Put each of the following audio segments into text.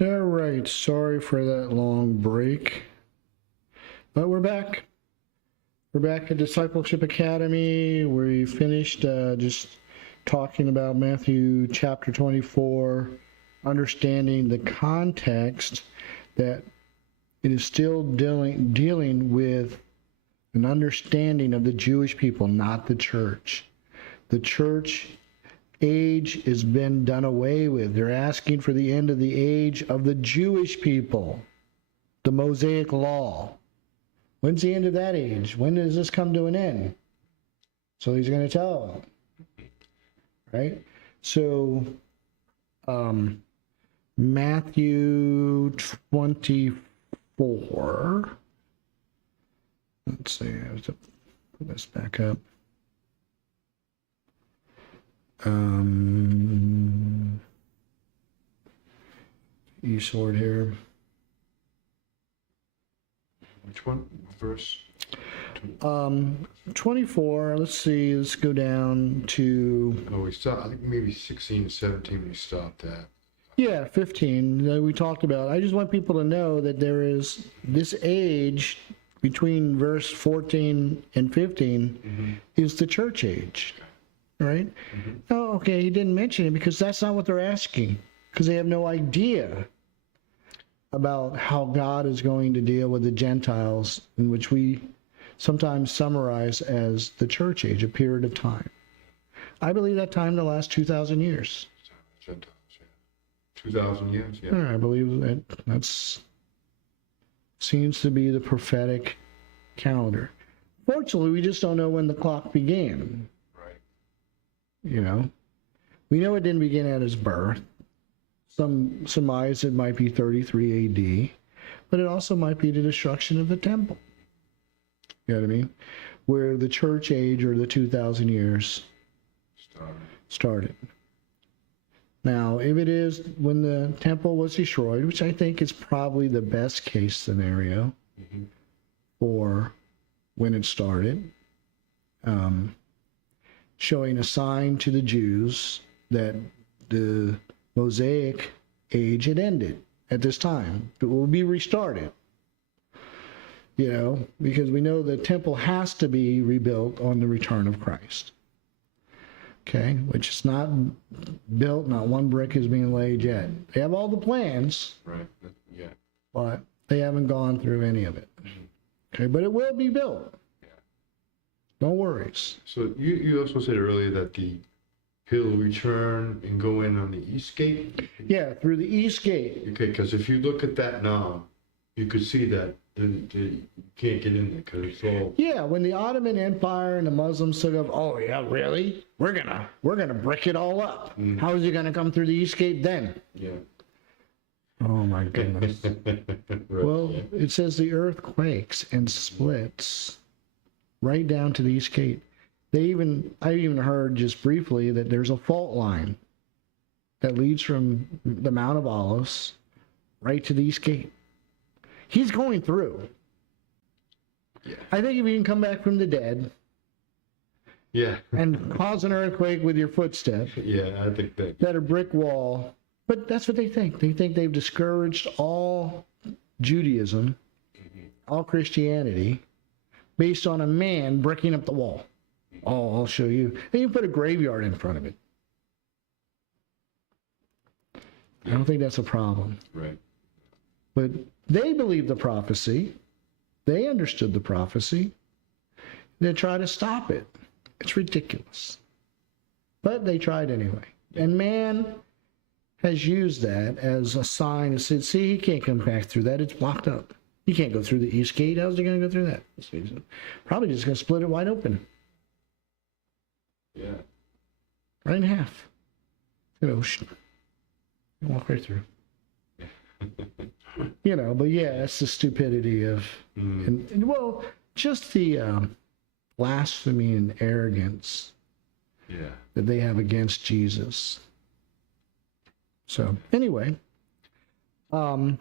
All right, sorry for that long break, but we're back. We're back at Discipleship Academy. We finished just talking about Matthew chapter 24, understanding the context that it is still dealing with an understanding of the Jewish people, not the church. The church age has been done away with. They're asking for the end of the age of the Jewish people, the Mosaic law. When's the end of that age? When does this come to an end? So he's going to tell them, right? So Matthew 24. Let's see, I have to put this back up. E-sword here. Which one? Verse? 24, let's see, let's go down to... Oh, we stopped, I think maybe 16, 17 we stopped at. Yeah, 15 that we talked about. I just want people to know that there is this age between verse 14 and 15 is the church age, right? Oh, okay, he didn't mention it because that's not what they're asking, because they have no idea about how God is going to deal with the Gentiles, in which we sometimes summarize as the church age, a period of time. I believe that time to last 2,000 years. Gentiles, yeah. 2,000 years, yeah. I believe that seems to be the prophetic calendar. Fortunately, we just don't know when the clock began. Right. You know, we know it didn't begin at his birth. Some surmise it might be 33 AD, but it also might be the destruction of the temple. You know what I mean? Where the church age, or the 2,000 years, started. Now, if it is when the temple was destroyed, which I think is probably the best case scenario for when it started, showing a sign to the Jews that the Mosaic age had ended at this time. It will be restarted. You know, because we know the temple has to be rebuilt on the return of Christ. Okay, which is not built, not one brick is being laid yet. They have all the plans, right? Yeah, but they haven't gone through any of it. Okay, but it will be built. Yeah. No worries. So you also said earlier that he'll return and go in on the east gate? Yeah, through the east gate. Okay, because if you look at that now, you could see that you can't get in there because it's all... Yeah, when the Ottoman Empire and the Muslims took up, oh yeah, really? We're gonna brick it all up. How is he gonna come through the east gate then? Yeah. Oh my goodness. Right. Well, it says the earth quakes and splits right down to the east gate. I even heard just briefly that there's a fault line that leads from the Mount of Olives right to the east gate. He's going through. Yeah. I think if you can come back from the dead, yeah, and cause an earthquake with your footstep, yeah, I think that a brick wall. But that's what they think. They think they've discouraged all Judaism, all Christianity, based on a man bricking up the wall. Oh, I'll show you. And you put a graveyard in front of it. I don't think that's a problem. Right. But they believed the prophecy. They understood the prophecy. They try to stop it. It's ridiculous. But they tried anyway. And man has used that as a sign and said, see, he can't come back through that. It's blocked up. He can't go through the east gate. How's he going to go through that? Probably just going to split it wide open. Yeah. Right in half. You know, walk right through. You know, but yeah, that's the stupidity of, and well, just the blasphemy and arrogance that they have against Jesus. So anyway, but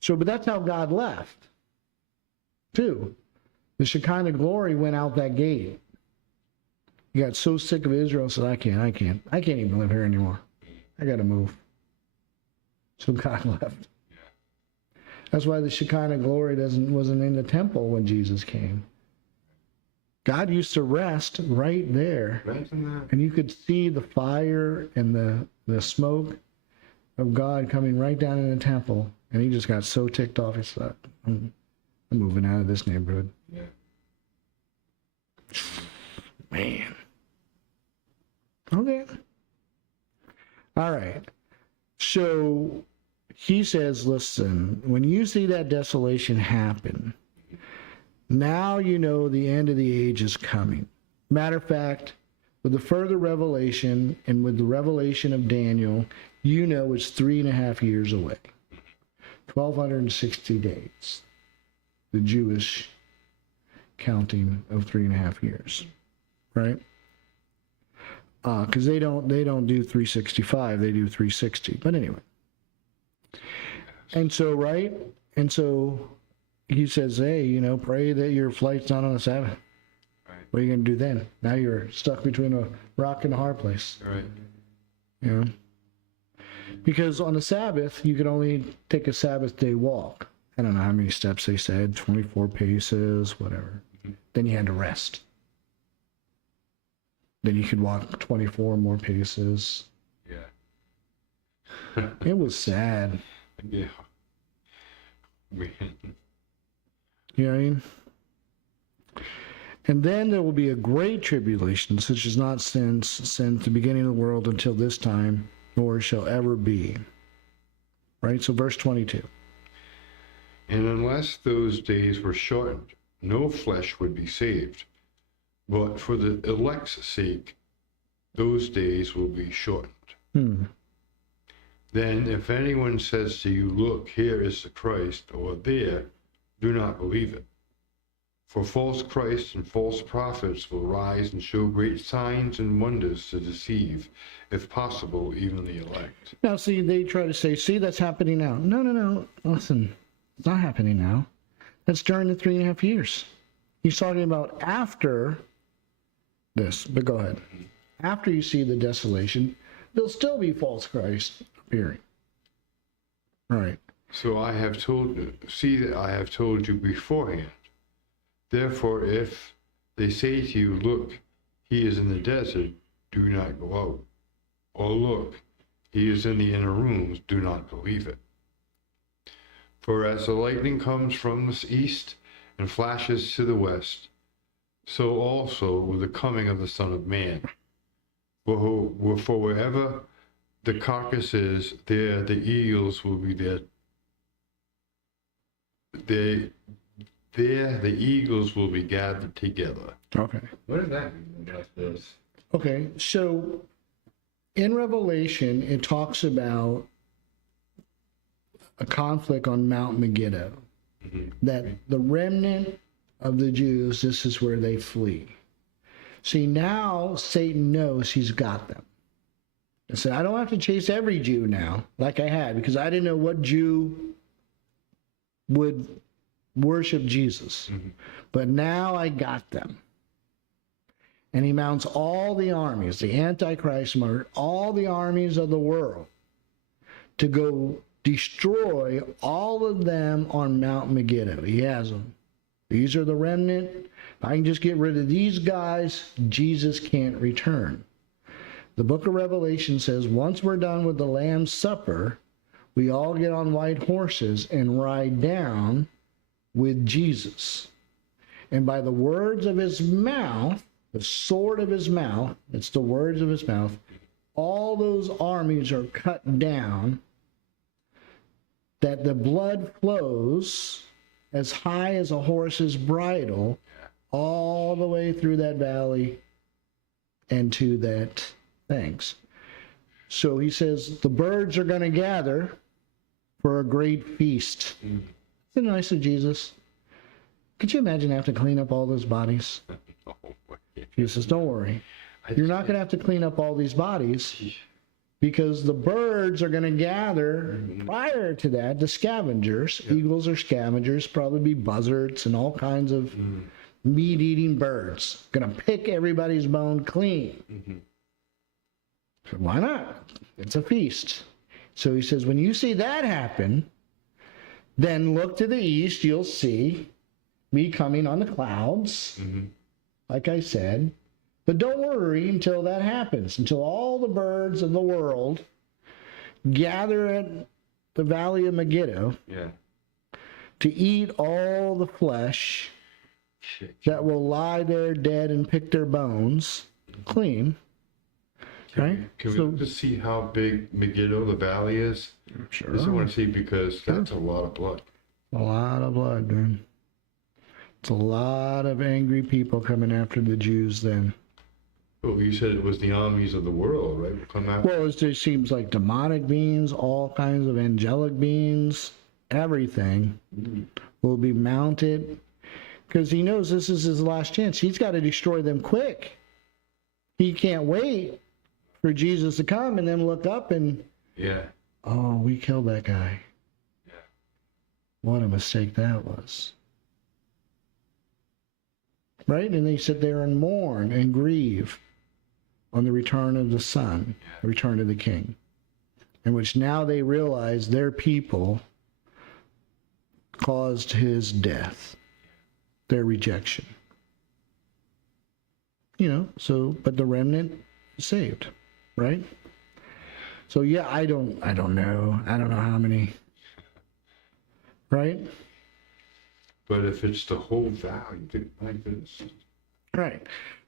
that's how God left too. The Shekinah glory went out that gate. He got so sick of Israel, said, I can't even live here anymore. I got to move. So God left. That's why the Shekinah glory wasn't in the temple when Jesus came. God used to rest right there. And you could see the fire and the smoke of God coming right down in the temple. And he just got so ticked off. He said, I'm moving out of this neighborhood. Yeah. Man. Okay. All right. So he says, listen, when you see that desolation happen, now you know the end of the age is coming. Matter of fact, with the further revelation and with the revelation of Daniel, you know it's 3.5 years away. 1,260 days. The Jewish counting of 3.5 years. Right? Because they don't do 365, they do 360. But anyway. And so, right? And so he says, hey, pray that your flight's not on the Sabbath. Right. What are you going to do then? Now you're stuck between a rock and a hard place. Right. Because on the Sabbath, you could only take a Sabbath day walk. I don't know how many steps they said, 24 paces, whatever. Mm-hmm. Then you had to rest. Then you could walk 24 more paces. Yeah. It was sad. Yeah. Man. You know what I mean? And then there will be a great tribulation, such as not since the beginning of the world until this time, nor shall ever be. Right? So verse 22. And unless those days were shortened, no flesh would be saved. But for the elect's sake, those days will be shortened. Then if anyone says to you, look, here is the Christ, or there, do not believe it. For false Christs and false prophets will rise and show great signs and wonders to deceive, if possible, even the elect. Now, see, they try to say, see, that's happening now. No. Listen, it's not happening now. That's during the 3.5 years. He's talking about after this, but go ahead. After you see the desolation, there'll still be false Christ appearing. Right. So I have told you beforehand. Therefore, if they say to you, look, he is in the desert, do not go out. Or look, he is in the inner rooms, do not believe it. For as the lightning comes from the east and flashes to the west, so also with the coming of the Son of Man. For wherever the carcass is, there the eagles will be there. There the eagles will be gathered together. Okay. What does that mean about this? Okay, so in Revelation, it talks about a conflict on Mount Megiddo. That the remnant of the Jews, this is where they flee. See, now Satan knows he's got them. I said, I don't have to chase every Jew now, like I had, because I didn't know what Jew would worship Jesus. But now I got them. And he mounts all the armies, the Antichrist, all the armies of the world to go destroy all of them on Mount Megiddo. He has them. These are the remnant. If I can just get rid of these guys, Jesus can't return. The book of Revelation says once we're done with the Lamb's Supper, we all get on white horses and ride down with Jesus. And by the words of his mouth, the sword of his mouth, it's the words of his mouth, all those armies are cut down, that the blood flows as high as a horse's bridle all the way through that valley and to that thanks. So he says the birds are going to gather for a great feast. Isn't it nice of Jesus? Could you imagine having to clean up all those bodies? He says, don't worry. You're not going to have to clean up all these bodies because the birds are going to gather prior to that, the scavengers. Eagles are scavengers, probably be buzzards and all kinds of meat-eating birds. Going to pick everybody's bone clean. So why not? It's a feast. So he says, when you see that happen, then look to the east, you'll see me coming on the clouds, like I said. But don't worry until that happens, until all the birds of the world gather at the valley of Megiddo to eat all the flesh that will lie there dead and pick their bones clean. Right? Can we look to see how big Megiddo, the valley, is? Sure. This I want to see because that's a lot of blood. A lot of blood, man. It's a lot of angry people coming after the Jews then. Oh, you said it was the armies of the world, right? Will come after. Well, it just seems like demonic beings, all kinds of angelic beings, everything will be mounted because he knows this is his last chance. He's got to destroy them quick. He can't wait for Jesus to come and then look up and, oh, we killed that guy. What a mistake that was. Right? And they sit there and mourn and grieve on the return of the Son, the return of the King, in which now they realize their people caused his death, their rejection. So, but the remnant is saved, right? So yeah, I don't know. I don't know how many, right? But if it's the whole valley, my goodness. Right.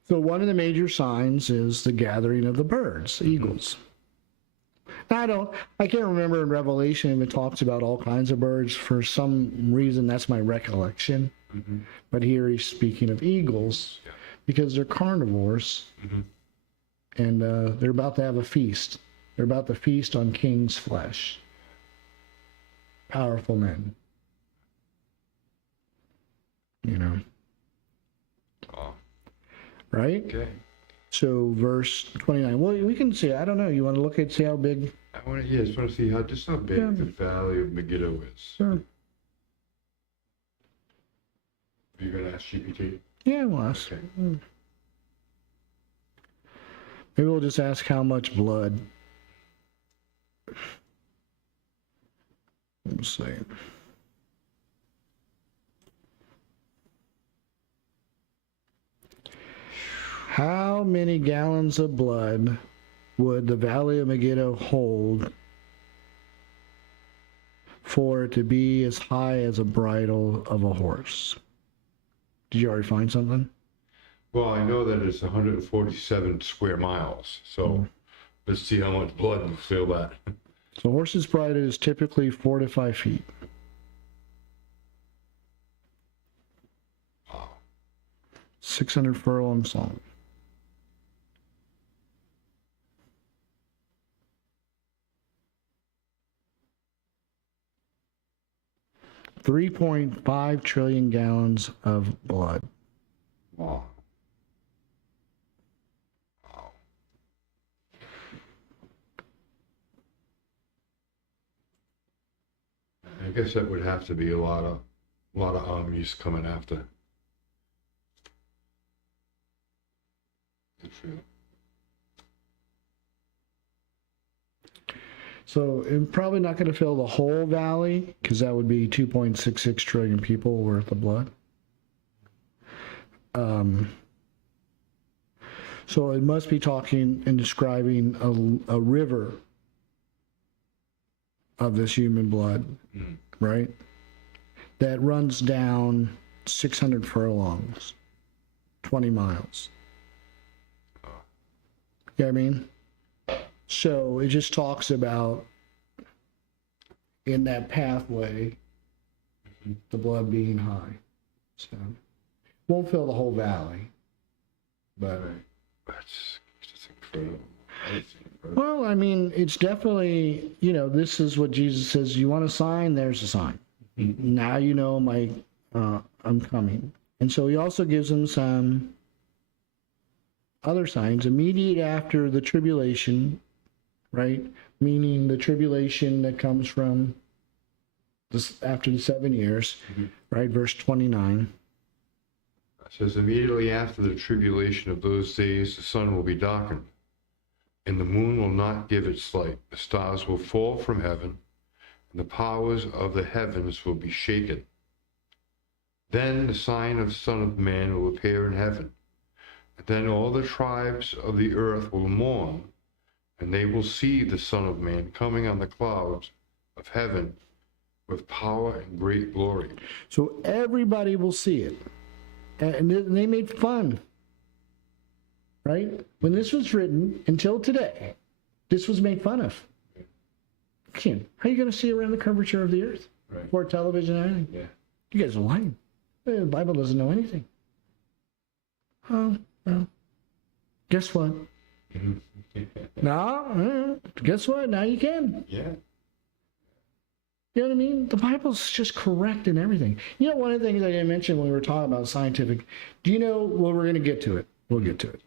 So one of the major signs is the gathering of the birds, the eagles. I can't remember in Revelation if it talks about all kinds of birds. For some reason, that's my recollection. But here he's speaking of eagles because they're carnivores and they're about to have a feast. They're about to feast on king's flesh. Powerful men. Right? Okay. So verse 29. Well, we can see. I don't know. You want to look at, see how big? I want to see how big the valley of Megiddo is. Sure. Are you going to ask GPT? Yeah, we'll ask. Okay. Maybe we'll just ask how much blood. Let's see. How many gallons of blood would the Valley of Megiddo hold for it to be as high as a bridle of a horse? Did you already find something? Well, I know that it's 147 square miles, so let's see how much blood will fill that. So a horse's bridle is typically 4 to 5 feet. Wow. 600 furlongs long. $3.5 trillion gallons of blood. Wow. I guess that would have to be a lot of armies coming after. So it's probably not going to fill the whole valley because that would be 2.66 trillion people worth of blood. So it must be talking and describing a river of this human blood, right? That runs down 600 furlongs, 20 miles. You know what I mean? So it just talks about in that pathway, the blood being high. So won't fill the whole valley, but That's incredible. well, I mean, it's definitely, this is what Jesus says. You want a sign? There's a sign. Now you know I'm coming. And so he also gives them some other signs immediate after the tribulation, right? Meaning the tribulation that comes from this after the 7 years, right? Verse 29. It says, immediately after the tribulation of those days, the sun will be darkened. and the moon will not give its light. The stars will fall from heaven, and the powers of the heavens will be shaken. Then the sign of the Son of Man will appear in heaven. And then all the tribes of the earth will mourn, and they will see the Son of Man coming on the clouds of heaven with power and great glory. So everybody will see it. And they made fun. Right? When this was written, until today, this was made fun of. Ken, how are you going to see around the curvature of the earth? Right. For television and everything? Yeah. You guys are lying. The Bible doesn't know anything. Oh, well, guess what? Now, guess what? Now you can. Yeah. You know what I mean? The Bible's just correct in everything. You know, one of the things I didn't mention when we were talking about scientific, do you know, well, we're going to get to it. We'll get to it.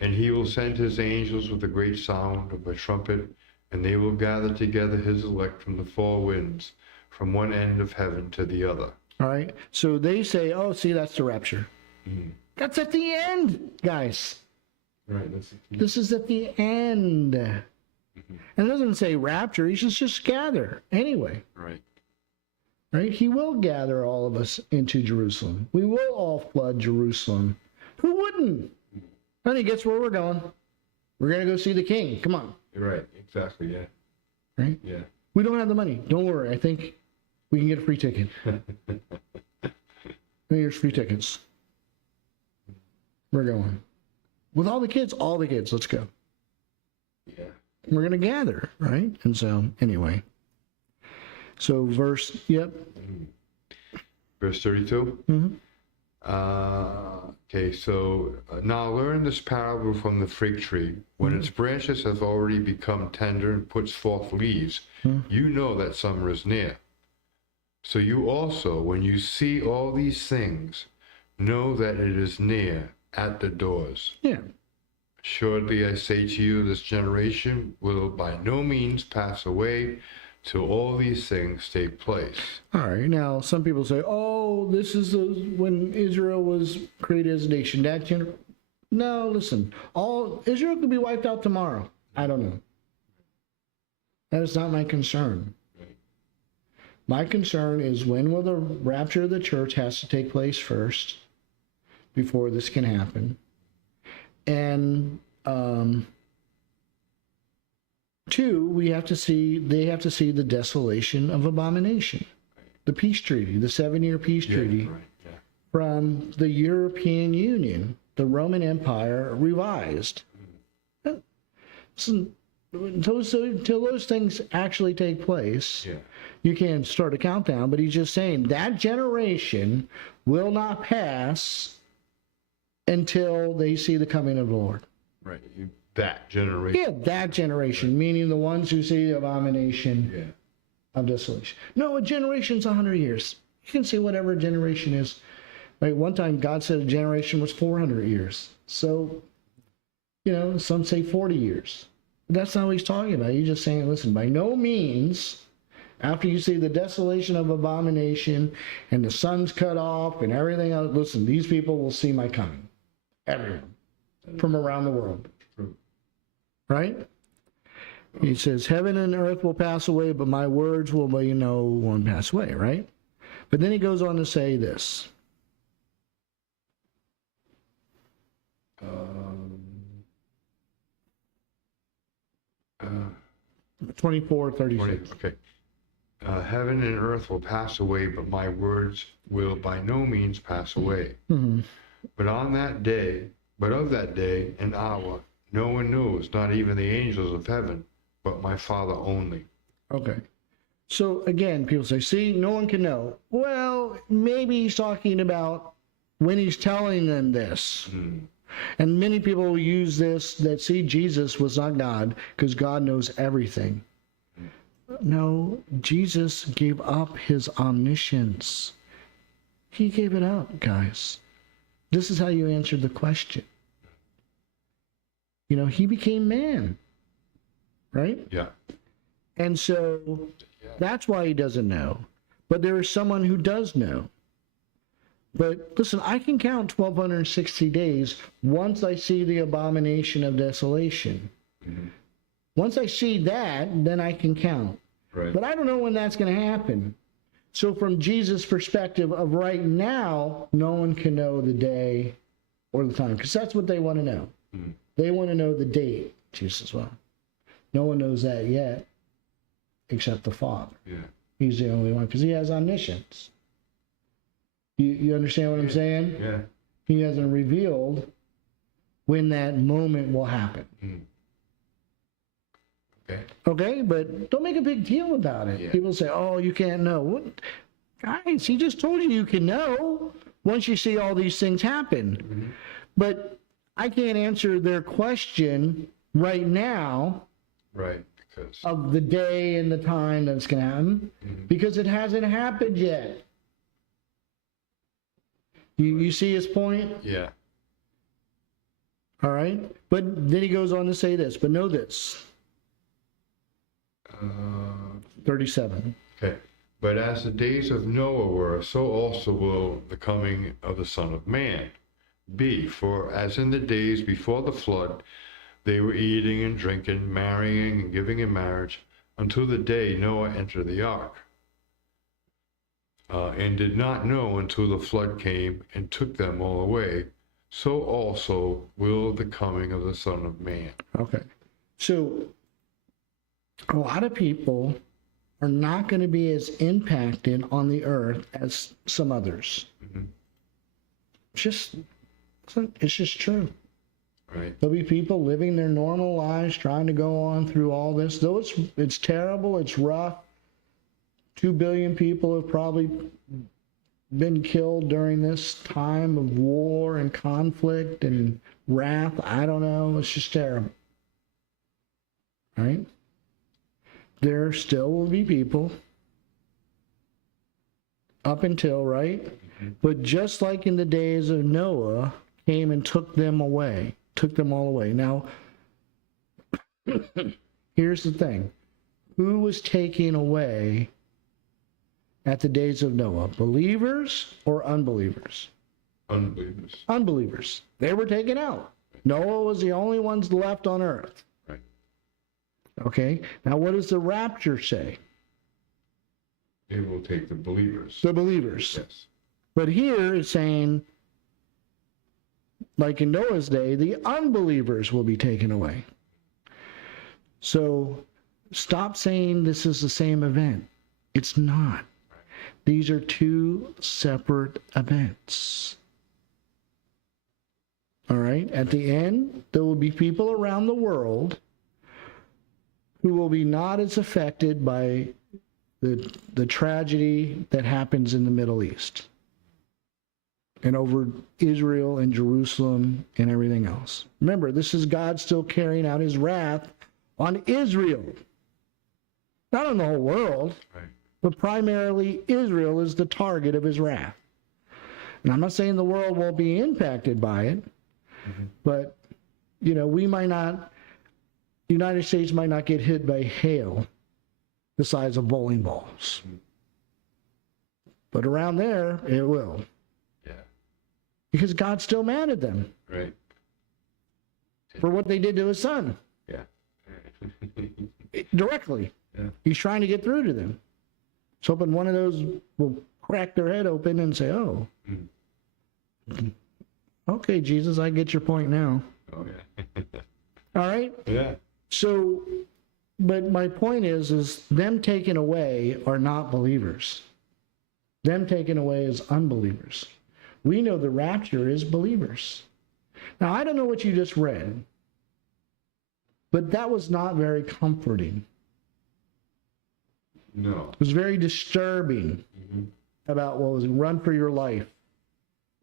And he will send his angels with a great sound of a trumpet, and they will gather together his elect from the four winds, from one end of heaven to the other. All right. So they say, oh, see, that's the rapture. Mm-hmm. That's at the end, guys. Right. This is at the end. Mm-hmm. And it doesn't say rapture. He says just gather. Anyway. Right. Right? He will gather all of us into Jerusalem. We will all flood Jerusalem. Who wouldn't? Honey, guess where we're going? We're going to go see the king. Come on. You're right. Exactly. Yeah. Right? Yeah. We don't have the money. Don't worry. I think we can get a free ticket. Here's free tickets. We're going. With all the kids, let's go. Yeah. We're going to gather, right? And so, anyway. So, verse 32. Mm-hmm. Okay, so now learn this parable from the fig tree. When its branches have already become tender and puts forth leaves, you know that summer is near. So you also, when you see all these things, know that it is near at the doors. Yeah. Surely I say to you, this generation will by no means pass away till all these things take place. All right. Now, some people say, oh, this is when Israel was created as a nation. No, listen. All Israel could be wiped out tomorrow. I don't know. That is not my concern. My concern is when will the rapture of the church has to take place first before this can happen. And two, they have to see the desolation of abomination. The peace treaty, the 7-year peace treaty from the European Union, the Roman Empire revised. So, until those things actually take place, you can start a countdown, but he's just saying that generation will not pass until they see the coming of the Lord. Right. That generation. Yeah, that generation, meaning the ones who see the abomination of desolation. No, a generation's 100 years. You can say whatever a generation is. Right? One time God said a generation was 400 years. So, some say 40 years. But that's not what he's talking about. He's just saying, listen, by no means, after you see the desolation of abomination and the sun's cut off and everything else, listen, these people will see my coming. Everyone. From around the world. Right? He says, heaven and earth will pass away, but my words won't pass away, right? But then he goes on to say this. 24:36. Okay. Heaven and earth will pass away, but my words will by no means pass away. Mm-hmm. But of that day and hour, no one knows, not even the angels of heaven, but my Father only. Okay. So again, people say, see, no one can know. Well, maybe he's talking about when he's telling them this. And many people will use this that, see, Jesus was not God because God knows everything. No, Jesus gave up his omniscience. He gave it up, guys. This is how you answer the question. He became man, right? Yeah. And so that's why he doesn't know. But there is someone who does know. But listen, I can count 1,260 days once I see the abomination of desolation. Mhm. Once I see that, then I can count. Right. But I don't know when that's going to happen. So from Jesus' perspective of right now, no one can know the day or the time, because that's what they want to know. Mhm. They want to know the date, Jesus. Well, no one knows that yet, except the Father. Yeah. He's the only one, because he has omniscience. You understand what I'm saying? Yeah. He hasn't revealed when that moment will happen. Mhm. Okay. Okay, but don't make a big deal about it. Yeah. People say, oh, you can't know. What? Guys, he just told you can know once you see all these things happen. Mhm. But I can't answer their question right now Right. Because. of the day and the time that's going to happen, Mhm. because it hasn't happened yet. You see his point? Yeah. All right. But then he goes on to say this, but know this. 37. Okay. But as the days of Noah were, so also will the coming of the Son of Man be. For as in the days before the flood, they were eating and drinking, marrying and giving in marriage, until the day Noah entered the ark, and did not know until the flood came and took them all away. So also will the coming of the Son of Man. Okay. So a lot of people are not going to be as impacted on the earth as some others. Mhm. It's just true. Right. There'll be people living their normal lives, trying to go on through all this. Though it's terrible, it's rough. 2 billion people have probably been killed during this time of war and conflict and wrath. I don't know. It's just terrible. Right? There still will be people up until, right? But just like in the days of Noah, came and took them away, took them all away. Now, here's the thing. Who was taken away at the days of Noah? Believers or unbelievers? Unbelievers. Unbelievers. They were taken out. Noah was the only ones left on earth. Right. Okay. Now, what does the rapture say? It will take the believers. The believers. Yes. But here it's saying, like in Noah's day, the unbelievers will be taken away. So stop saying this is the same event. It's not. These are two separate events. All right? At the end, there will be people around the world who will be not as affected by the tragedy that happens in the Middle East and over Israel and Jerusalem and everything else. Remember, this is God still carrying out his wrath on Israel, not on the whole world. Right. But primarily, Israel is the target of his wrath. And I'm not saying the world won't be impacted by it, but, we might not, the United States might not get hit by hail the size of bowling balls. But around there, it will. Yeah. Because God's still mad at them Right. for what they did to his son. Yeah. Directly. Yeah. He's trying to get through to them. He's hoping one of those will crack their head open and say, oh, okay, Jesus, I get your point now. Oh yeah. All right? Yeah. So, but my point is them taken away are not believers. Them taken away is unbelievers. We know the rapture is believers. Now, I don't know what you just read, but that was not very comforting. No. It was very disturbing about what was run for your life.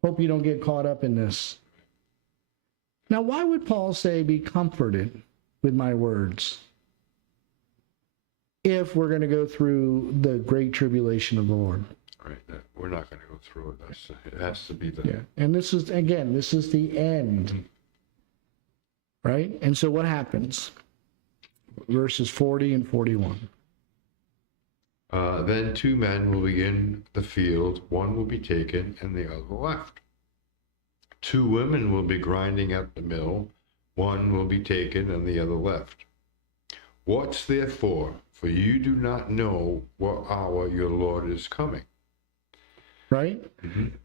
Hope you don't get caught up in this. Now, why would Paul say be comforted with my words if we're going to go through the great tribulation of the Lord? Right. We're not going to go through it. It has to be the. Yeah. And this is, again, this is the end. Right? And so what happens? Verses 40 and 41. Then 2 men will be in the field, one will be taken and the other left. 2 women will be grinding at the mill, one will be taken and the other left. Watch therefore, for you do not know what hour your Lord is coming. Right?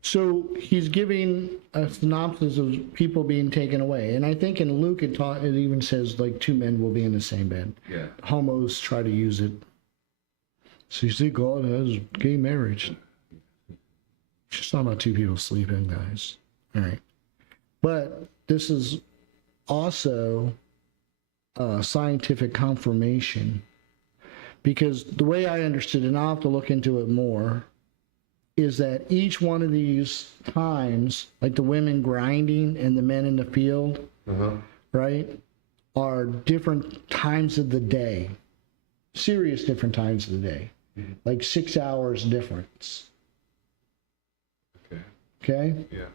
So he's giving a synopsis of people being taken away. And I think in Luke it even says like 2 men will be in the same bed. Yeah. Homos try to use it. So you see, God has gay marriage. It's just talking about 2 people sleeping, guys. All right. But this is also scientific confirmation, because the way I understood it, and I'll have to look into it more, is that each one of these times, like the women grinding and the men in the field, right, are different times of the day, serious different times of the day, like 6 hours difference. Okay? Yeah.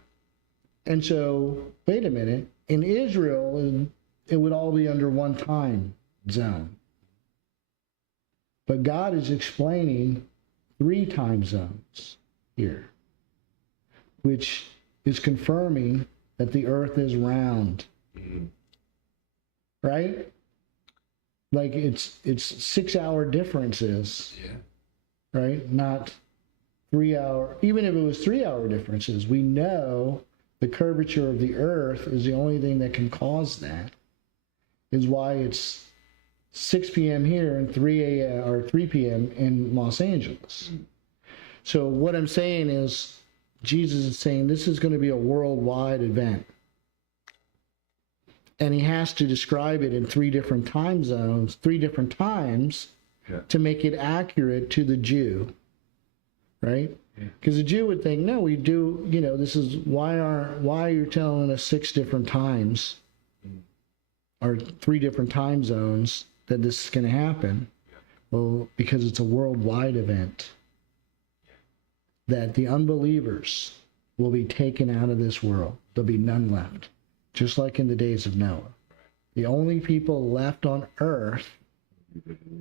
And so, wait a minute, in Israel, it would all be under one time zone. But God is explaining 3 time zones here, which is confirming that the earth is round. Right? Like it's 6 hour differences. Yeah. Right? Not 3 hour. Even if it was 3 hour differences, we know the curvature of the earth is the only thing that can cause that. Is why it's 6 p.m. here and 3 a.m. or 3 p.m. in Los Angeles. So what I'm saying is, Jesus is saying this is going to be a worldwide event. And he has to describe it in 3 different time zones, 3 different times, to make it accurate to the Jew. Right? Because the Jew would think, no, we do, this is why you're telling us 6 different times or 3 different time zones that this is going to happen. Well, because it's a worldwide event. That the unbelievers will be taken out of this world. There'll be none left. Just like in the days of Noah. The only people left on earth,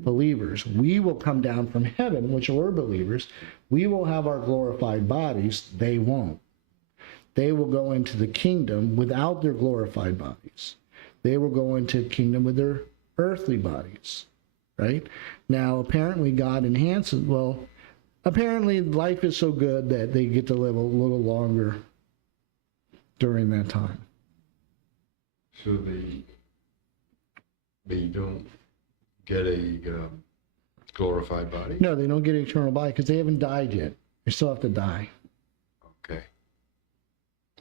believers, we will come down from heaven, which are believers. We will have our glorified bodies. They won't. They will go into the kingdom without their glorified bodies. They will go into the kingdom with their earthly bodies. Right? Now, apparently God enhances, apparently life is so good that they get to live a little longer during that time. So they don't get a glorified body? No, they don't get an eternal body because they haven't died yet. They still have to die. Okay.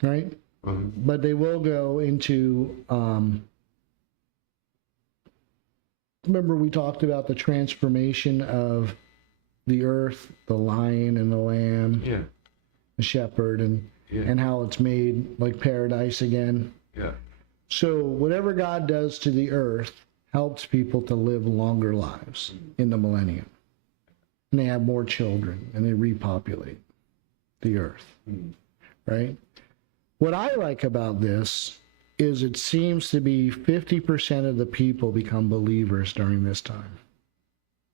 Right? But they will go into, remember we talked about the transformation of the earth, the lion and the lamb, the shepherd, and how it's made like paradise again. Yeah. So whatever God does to the earth helps people to live longer lives in the millennium. And they have more children and they repopulate the earth. Right? What I like about this is it seems to be 50% of the people become believers during this time.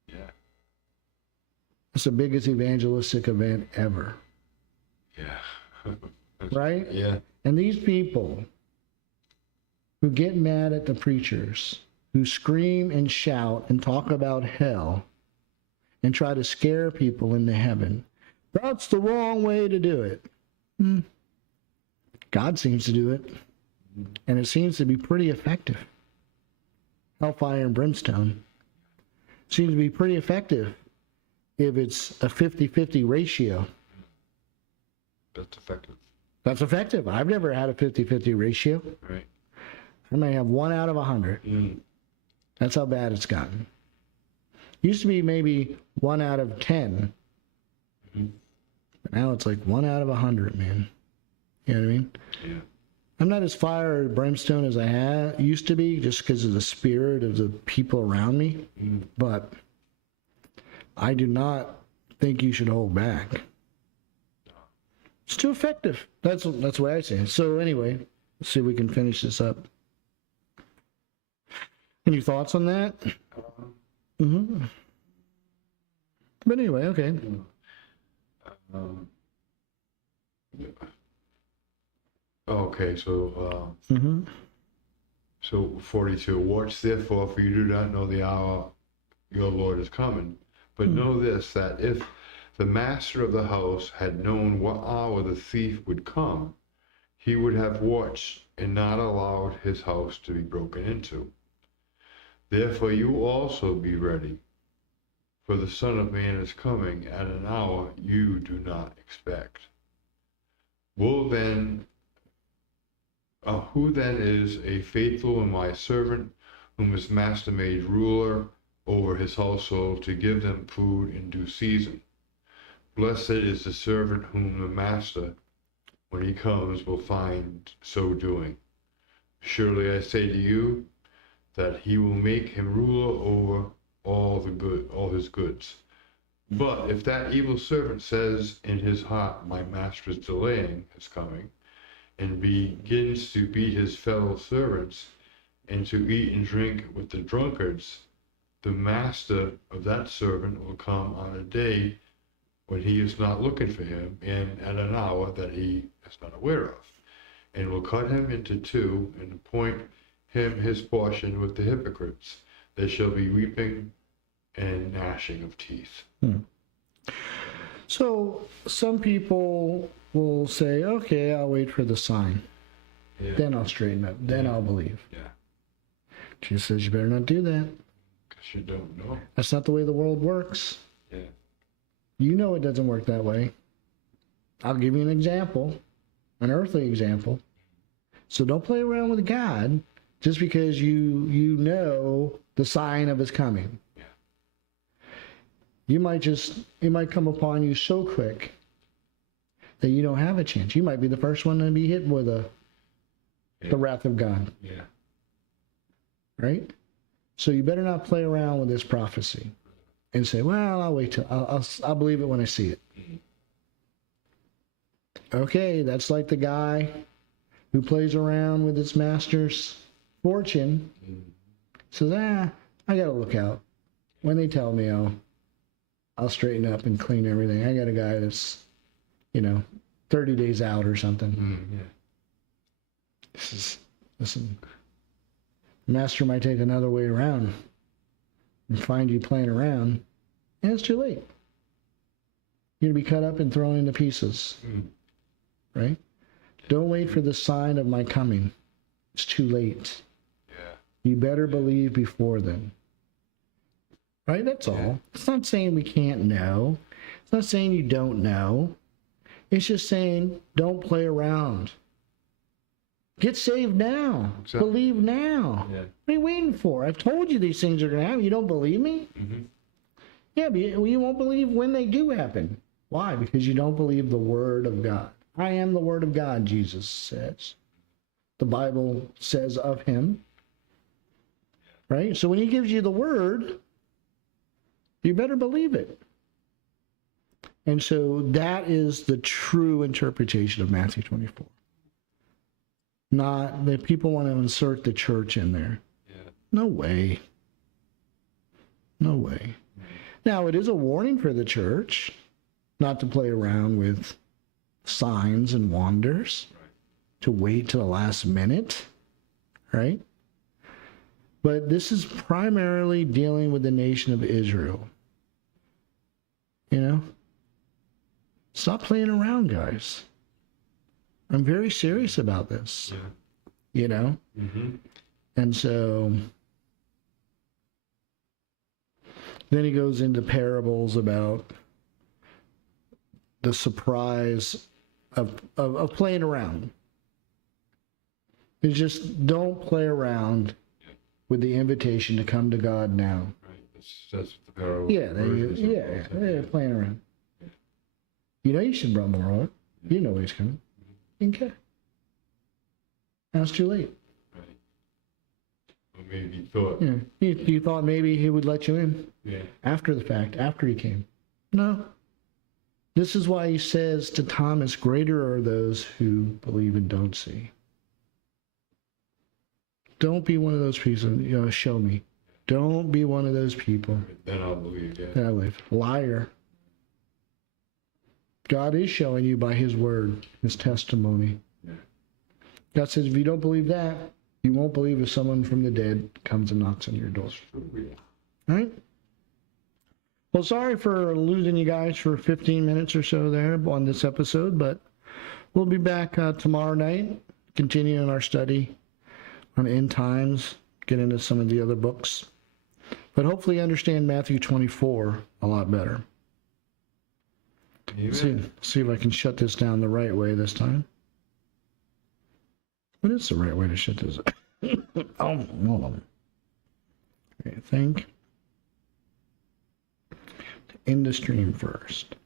Yeah. It's the biggest evangelistic event ever. Yeah. Right? Yeah. And these people who get mad at the preachers, who scream and shout and talk about hell and try to scare people into heaven, that's the wrong way to do it. God seems to do it, and it seems to be pretty effective. Hellfire and brimstone seems to be pretty effective if it's a 50-50 ratio. That's effective. That's effective. I've never had a 50-50 ratio. Right. I may have 1 out of 100. That's how bad it's gotten. Used to be maybe 1 out of 10. But now it's like 1 out of 100, man. You know what I mean? Yeah. I'm not as fire or brimstone as I used to be, just because of the spirit of the people around me. But I do not think you should hold back. It's too effective. That's the way I say it. So anyway, let's see if we can finish this up. Any thoughts on that? But anyway, okay. Um, okay, so Mm-hmm. so 42. Watch therefore, for you do not know the hour your Lord is coming. But know this, that if the master of the house had known what hour the thief would come, he would have watched and not allowed his house to be broken into. Therefore you also be ready, for the Son of Man is coming at an hour you do not expect. Who then is a faithful and wise servant, whom his master made ruler over his household to give them food in due season? Blessed is the servant whom the master, when he comes, will find so doing. Surely I say to you, that he will make him ruler over all his goods. But if that evil servant says in his heart, my master is delaying his coming, and begins to beat his fellow servants, and to eat and drink with the drunkards, the master of that servant will come on a day when he is not looking for him, and at an hour that he is not aware of, and will cut him into two, and appoint him his portion with the hypocrites. There shall be weeping and gnashing of teeth. So some people will say, okay, I'll wait for the sign. Yeah. Then I'll straighten up. Then I'll believe. Yeah. Jesus says you better not do that. Because you don't know. That's not the way the world works. Yeah. You know it doesn't work that way. I'll give you an example, an earthly example. So don't play around with God just because you know the sign of his coming. Yeah. It might come upon you so quick that you don't have a chance. You might be the first one to be hit with the wrath of God. Yeah. Right? So you better not play around with this prophecy and say, well, I'll wait till I'll believe it when I see it. Okay, that's like the guy who plays around with his master's fortune. Says, I gotta look out. When they tell me, I'll straighten up and clean everything. I got a guy that's, 30 days out or something. Listen, master might take another way around and find you playing around, and it's too late. You're gonna be cut up and thrown into pieces. Right? Don't wait for the sign of my coming. It's too late. Yeah. You better believe before then. Right? That's all. It's not saying we can't know. It's not saying you don't know. It's just saying don't play around. Get saved now. Exactly. Believe now. Yeah. What are you waiting for? I've told you these things are going to happen. You don't believe me? Mm-hmm. Yeah, but you won't believe when they do happen. Why? Because you don't believe the word of God. I am the word of God, Jesus says. The Bible says of him. Right? So when he gives you the word, you better believe it. And so that is the true interpretation of Matthew 24. Not that people want to insert the church in there. Yeah. No way. No way. Now, it is a warning for the church not to play around with signs and wonders, to wait till the last minute, right? But this is primarily dealing with the nation of Israel. Stop playing around, guys. I'm very serious about this. Yeah. Mm-hmm. And so then he goes into parables about the surprise of playing around. It's just don't play around with the invitation to come to God now. Right. That's what the parable. Yeah, they're playing around. You should run more on it. You know he's coming. Okay. Now it's too late. Right. Or maybe you thought. Yeah. You thought maybe he would let you in. Yeah. After the fact, after he came. No. This is why he says to Thomas, greater are those who believe and don't see. Don't be one of those people, show me. Don't be one of those people. Then I'll believe, yeah. That live. Liar. God is showing you by his word, his testimony. God says, if you don't believe that, you won't believe if someone from the dead comes and knocks on your door. All right? Well, sorry for losing you guys for 15 minutes or so there on this episode, but we'll be back tomorrow night, continuing our study on end times, get into some of the other books, but hopefully understand Matthew 24 a lot better. See if I can shut this down the right way this time. What is the right way to shut this? Oh, hold on. Okay, end the stream first.